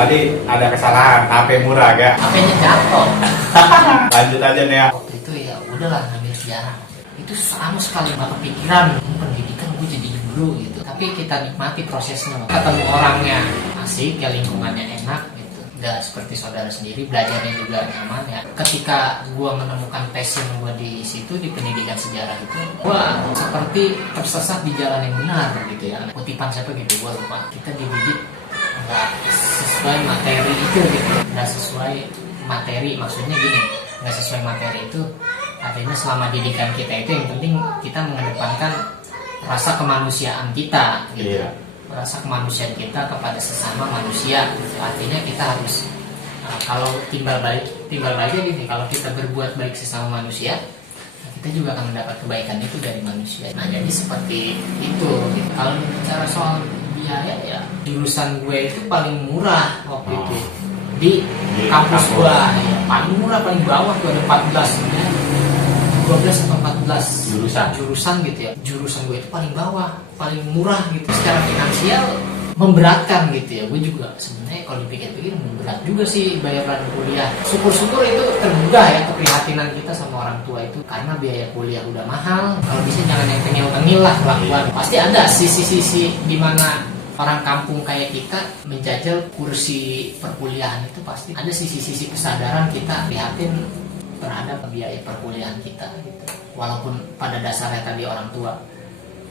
Tadi ada kesalahan, HP murah gak? HP-nya jatuh. Lanjut aja nih ya. Waktu itu ya udahlah ngambil sejarah. Itu sama sekali gak kepikiran pendidikan gue jadi guru gitu. Tapi kita nikmati prosesnya. Ketemu orangnya asik, ya lingkungannya enak gitu. Udah seperti saudara sendiri, belajarnya juga nyaman ya. Ketika gue menemukan passion gue di situ, di pendidikan sejarah itu, gue seperti tersesat di jalan yang benar gitu ya. Kutipan siapa gitu, gue lupa. Kita dididik nggak sesuai materi itu gitu, nggak sesuai materi, maksudnya gini, nggak sesuai materi itu artinya selama didikan kita itu yang penting kita mengedepankan rasa kemanusiaan kita gitu. Iya. Rasa kemanusiaan kita kepada sesama manusia gitu. Artinya kita harus kalau timbal balik gini, kalau kita berbuat baik sesama manusia, kita juga akan mendapat kebaikan itu dari manusia. Nah jadi seperti itu gitu. Kalau bicara soal biaya ya jurusan gue itu paling murah waktu itu di kampus gue ya, paling murah, paling bawah tuh ada 14 ya. 12 atau 14 jurusan gitu ya. Jurusan gue itu paling bawah, paling murah gitu. Secara finansial memberatkan gitu ya. Gue juga sebenarnya kalau dipikir-pikir berat juga sih bayaran kuliah. Syukur-syukur itu tergugah ya keprihatinan kita sama orang tua itu, karena biaya kuliah udah mahal. Kalau bisa jangan yang tengil-tengil lah kelakuan. Pasti ada sisi-sisi di mana orang kampung kayak kita menjajal kursi perkuliahan itu, pasti ada sisi-sisi kesadaran kita prihatin terhadap biaya perkuliahan kita gitu. Walaupun pada dasarnya tadi orang tua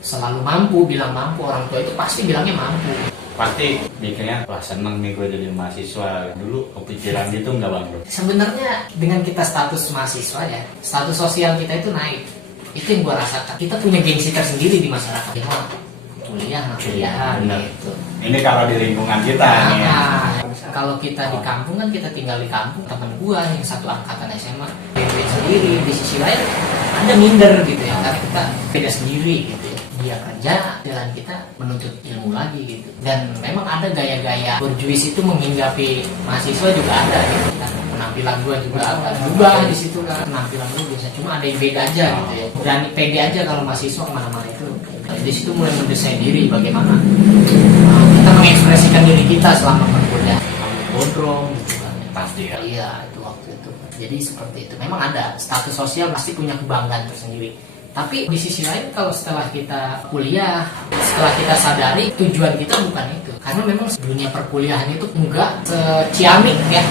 selalu mampu, bilang mampu, orang tua itu pasti bilangnya mampu. Pasti mikirnya, wah seneng nih gue jadi mahasiswa. Dulu kepikiran gitu nggak Bang Bro? Sebenarnya dengan kita status mahasiswa ya, status sosial kita itu naik. Itu yang gue rasakan. Kita punya gengsi tersendiri di masyarakat. Ya, kuliah gitu. Ini kalau di lingkungan kita nih ya. Kalau kita di kampung kan kita tinggal di kampung, teman gua yang satu angkatan SMA beda sendiri, di sisi lain ada minder gitu ya, karena kita beda sendiri gitu ya. Dia kerja, jalan kita menuntut ilmu lagi gitu. Dan memang ada gaya-gaya borjuis itu menghinggapi mahasiswa juga ada gitu. Dan penampilan gua juga agak berubah di situ kan. Penampilan gua biasa, cuma ada yang beda aja gitu ya. Berani pede aja kalau mahasiswa kemana-mana itu. Di situ mulai mendesain diri bagaimana kita mengekspresikan diri kita selama berkuliah. Gondrong gitu kan. Pasti ya. Iya, itu waktu itu. Jadi seperti itu. Memang ada status sosial, pasti punya kebanggaan tersendiri. Tapi di sisi lain kalau setelah kita kuliah, setelah kita sadari tujuan kita bukan itu. Karena memang dunia perkuliahan itu enggak seciamik ya.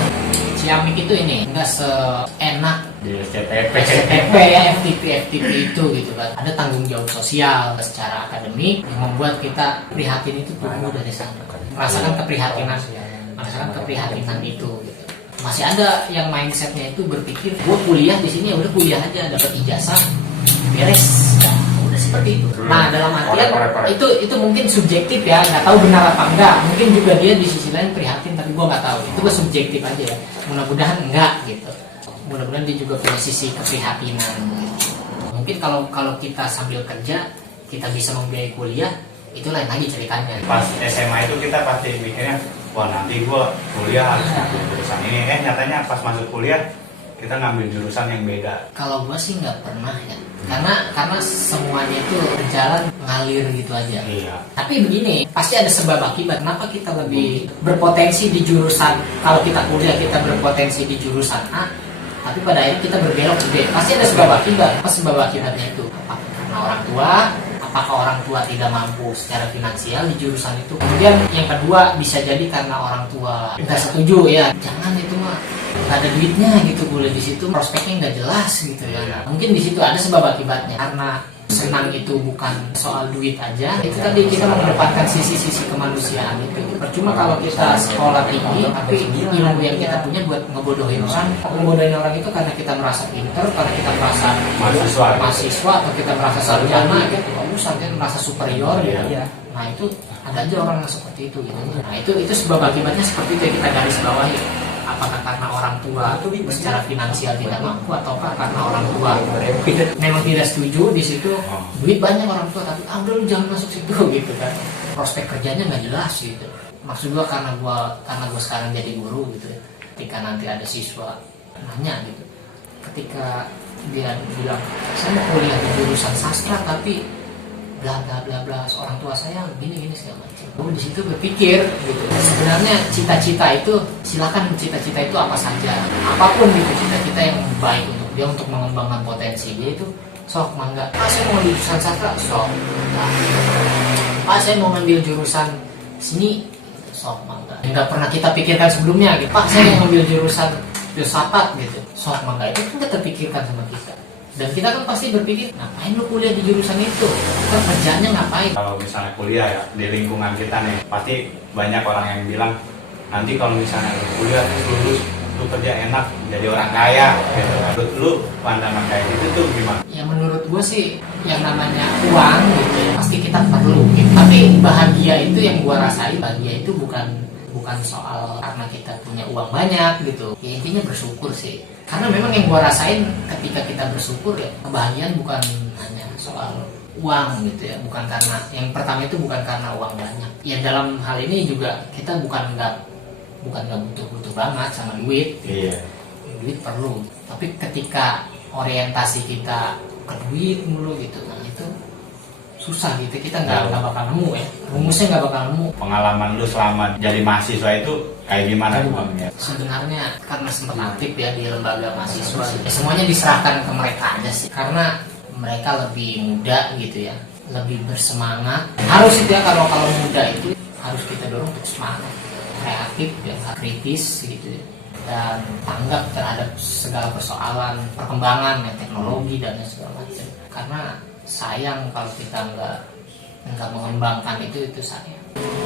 Ciamik itu ini enggak seenak Di SCTP ya, FTP itu gitu kan. Ada tanggung jawab sosial secara akademik yang membuat kita prihatin itu tumbuh dari sana. Merasakan keprihatinan itu gitu. Masih ada yang mindsetnya itu berpikir gue kuliah di sini ya udah kuliah aja, dapat ijazah beres, ya, udah seperti itu. Nah dalam artian itu mungkin subjektif ya, nggak tahu benar apa enggak. Mungkin juga dia di sisi lain prihatin, tapi gue nggak tahu. Itu gue subjektif aja ya. Mudah-mudahan enggak gitu. Mudah-mudahan dia juga punya sisi keprihatinan gitu. Mungkin kalau kita sambil kerja kita bisa membiayai kuliah, itu lain lagi ceritanya. Pas SMA itu kita pasti mikirnya, wah nanti gue kuliah harus ngambil jurusan ini. Nyatanya pas masuk kuliah kita ngambil jurusan yang beda. Kalau gue sih nggak pernah ya, karena semuanya itu berjalan ngalir gitu aja. Iya. Tapi begini, pasti ada sebab akibat. Kenapa kita lebih berpotensi di jurusan, kalau kita kuliah kita berpotensi di jurusan A, tapi pada akhirnya kita berbelok ke B. Pasti ada sebab akibat. Apa sebab akibatnya itu? Apakah karena orang tua? Apakah orang tua tidak mampu secara finansial di jurusan itu? Kemudian yang kedua bisa jadi karena orang tua nggak setuju ya. Jangan itu mah nggak ada duitnya gitu, kuliah di situ prospeknya nggak jelas gitu ya. Mungkin di situ ada sebab akibatnya. Karena senang itu bukan soal duit aja. Itu tadi kita mengedepankan sisi-sisi kemanusiaan itu. Percuma kalau kita sekolah tinggi tapi ilmu yang kita punya buat ngebodohin orang. Ngebodohin orang itu karena kita merasa pinter, karena kita merasa mahasiswa atau kita merasa sarjana gitu. Sarjana merasa superior gitu. Nah itu ada aja orang yang seperti itu gitu. Nah itu sebab akibatnya seperti itu yang kita garis bawahi. Apakah karena orang tua secara finansial tidak mampu, ataukah karena orang tua memang tidak setuju di situ, duit banyak orang tua tapi udah lu jangan masuk situ gitu kan, prospek kerjanya nggak jelas gitu. Maksud gua karena gua sekarang jadi guru gitu ya, ketika nanti ada siswa nanya gitu, ketika dia bilang saya mau kuliah di jurusan sastra tapi bla bla bla bla, orang tua saya gini gini segala macam. Gue di situ berpikir gitu, sebenarnya cita-cita itu, silakan cita-cita itu apa saja, apapun gitu cita-cita yang baik untuk dia, untuk mengembangkan potensi dia itu sok mangga. Pak saya mau ngambil jurusan sastra, sok. Pak saya mau ngambil jurusan sini, sok mangga. Nggak pernah kita pikirkan sebelumnya gitu. Pak saya mau ngambil jurusan filsafat gitu, sok mangga. Itu kan nggak terpikirkan sama kita. Dan kita kan pasti berpikir, ngapain lu kuliah di jurusan itu? Kan kerjanya ngapain? Kalau misalnya kuliah ya, di lingkungan kita nih, pasti banyak orang yang bilang, nanti kalau misalnya lu kuliah, lulus, lu kerja enak, jadi orang kaya, gitu. Menurut lu, pandangan kayak gitu tuh gimana? Ya menurut gue sih, yang namanya uang gitu ya, pasti kita perlu gitu. Tapi bahagia itu yang gue rasain, bahagia itu bukan soal karena kita punya uang banyak gitu. Ya intinya bersyukur sih. Karena memang yang gue rasain ketika kita bersyukur ya, kebahagiaan bukan hanya soal uang gitu ya, bukan karena yang pertama itu bukan karena uang banyak. Ya dalam hal ini juga kita bukan nggak butuh banget sama duit. Iya. Duit perlu. Tapi ketika orientasi kita ke duit mulu gitu, nah itu susah gitu, kita nggak bakal nemu ya, rumusnya nggak bakal nemu. Pengalaman lu selama jadi mahasiswa itu kayak gimana Bang? Ya? Sebenarnya karena sempat aktif ya di lembaga mahasiswa, ya semuanya diserahkan ke mereka aja sih, karena mereka lebih muda gitu ya, lebih bersemangat. Harus itu ya, kalau muda itu harus kita dorong untuk semangat, kreatif ya, kritis gitu ya, dan tanggap terhadap segala persoalan perkembangan ya, teknologi dan segala macam. Karena sayang kalau kita nggak mengembangkan itu sayang.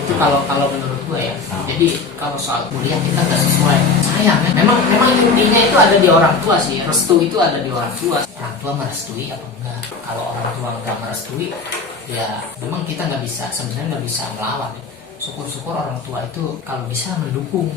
Itu kalau menurut gue ya. Jadi kalau soal kuliah kita nggak sesuai, sayang ya. Memang intinya itu ada di orang tua sih. Restu itu ada di orang tua. Orang tua merestui apa enggak? Kalau orang tua nggak merestui, ya memang kita sebenarnya nggak bisa melawan. Syukur-syukur orang tua itu kalau bisa mendukung.